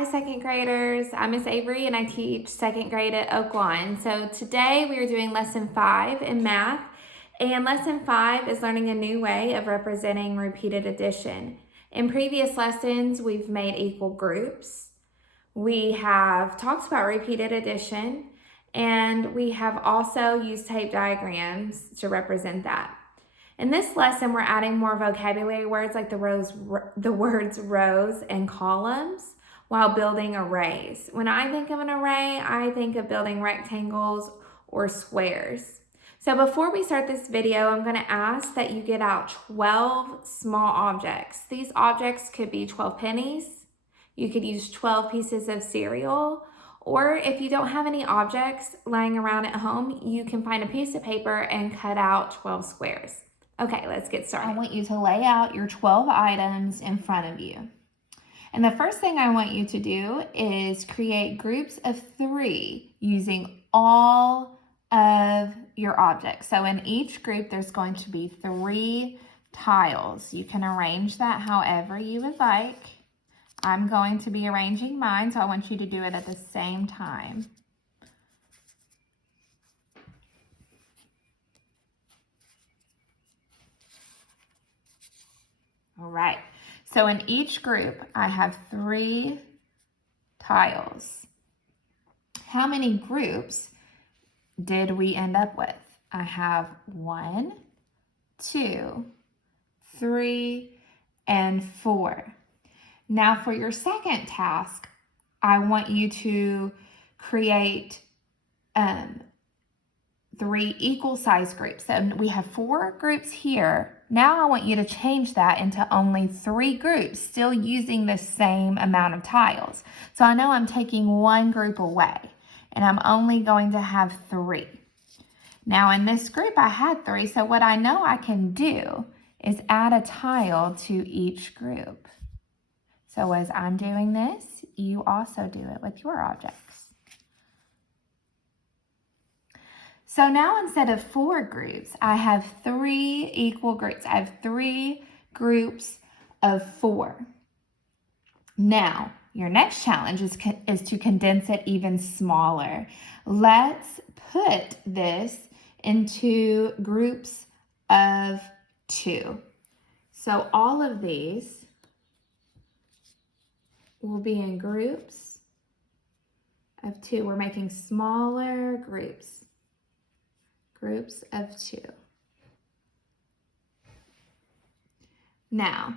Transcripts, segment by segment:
Hi second graders, I'm Miss Avery and I teach second grade at Oak Lawn. So today we are doing lesson 5 in math, and lesson 5 is learning a new way of representing repeated addition. In previous lessons we've made equal groups, we have talked about repeated addition, and we have also used tape diagrams to represent that. In this lesson we're adding more vocabulary words like the words rows and columns, while building arrays. When I think of an array, I think of building rectangles or squares. So before we start this video, I'm going to ask that you get out 12 small objects. These objects could be 12 pennies, you could use 12 pieces of cereal, or if you don't have any objects lying around at home, you can find a piece of paper and cut out 12 squares. Okay, let's get started. I want you to lay out your 12 items in front of you. And the first thing I want you to do is create groups of 3 using all of your objects. So in each group, there's going to be 3 tiles. You can arrange that however you would like. I'm going to be arranging mine, so I want you to do it at the same time. All right. So in each group, I have 3 tiles. How many groups did we end up with? I have 1, 2, 3, and 4. Now for your second task, I want you to create 3 equal size groups. So we have 4 groups here. Now I want you to change that into only 3 groups, still using the same amount of tiles. So I know I'm taking 1 group away, and I'm only going to have 3. Now in this group I had 3, so what I know I can do is add a tile to each group. So as I'm doing this, you also do it with your objects. So now instead of 4 groups, I have 3 equal groups. I have 3 groups of 4. Now, your next challenge is to condense it even smaller. Let's put this into groups of 2. So all of these will be in groups of 2. We're making smaller groups of 2. Now,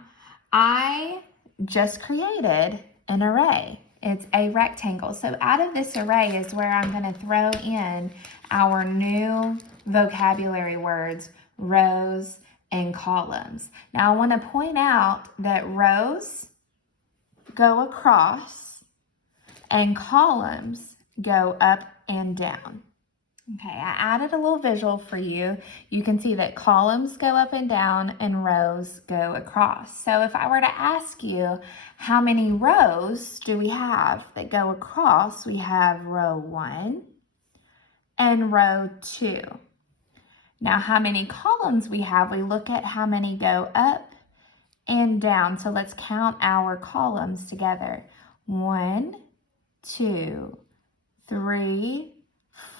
I just created an array. It's a rectangle. So out of this array is where I'm going to throw in our new vocabulary words, rows and columns. Now I want to point out that rows go across and columns go up and down. Okay, I added a little visual for you. You can see that columns go up and down and rows go across. So if I were to ask you, how many rows do we have that go across? We have row 1 and row 2. Now, how many columns we have? We look at how many go up and down. So let's count our columns together. 1, 2, 3,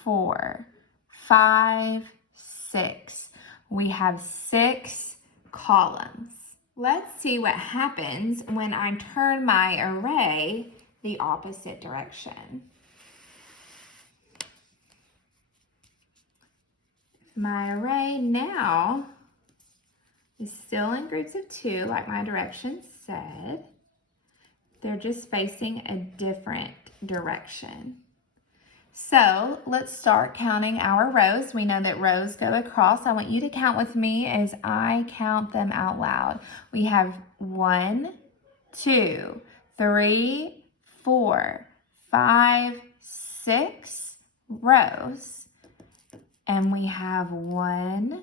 4, 5, 6. We have 6 columns. Let's see what happens when I turn my array the opposite direction. My array now is still in groups of 2, like my directions said. They're just facing a different direction. So let's start counting our rows. We know that rows go across. I want you to count with me as I count them out loud. We have 1, 2, 3, 4, 5, 6 rows. And we have 1,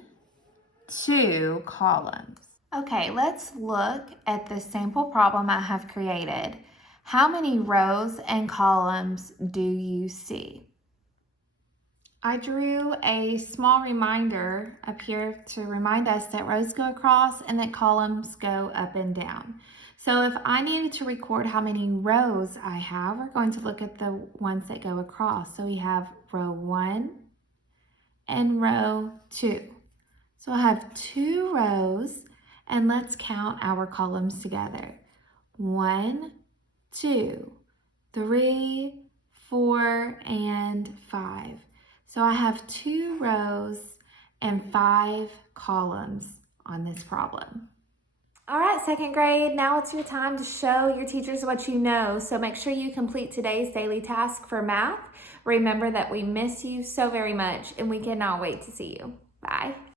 2 columns. Okay, let's look at the sample problem I have created. How many rows and columns do you see? I drew a small reminder up here to remind us that rows go across and that columns go up and down. So if I needed to record how many rows I have, we're going to look at the ones that go across. So we have row 1 and row 2. So I have 2 rows, and let's count our columns together. 1, 2, 3, 4, and 5. So I have 2 rows and 5 columns on this problem. All right, second grade, now it's your time to show your teachers what you know. So make sure you complete today's daily task for math. Remember that we miss you so very much, and we cannot wait to see you. Bye.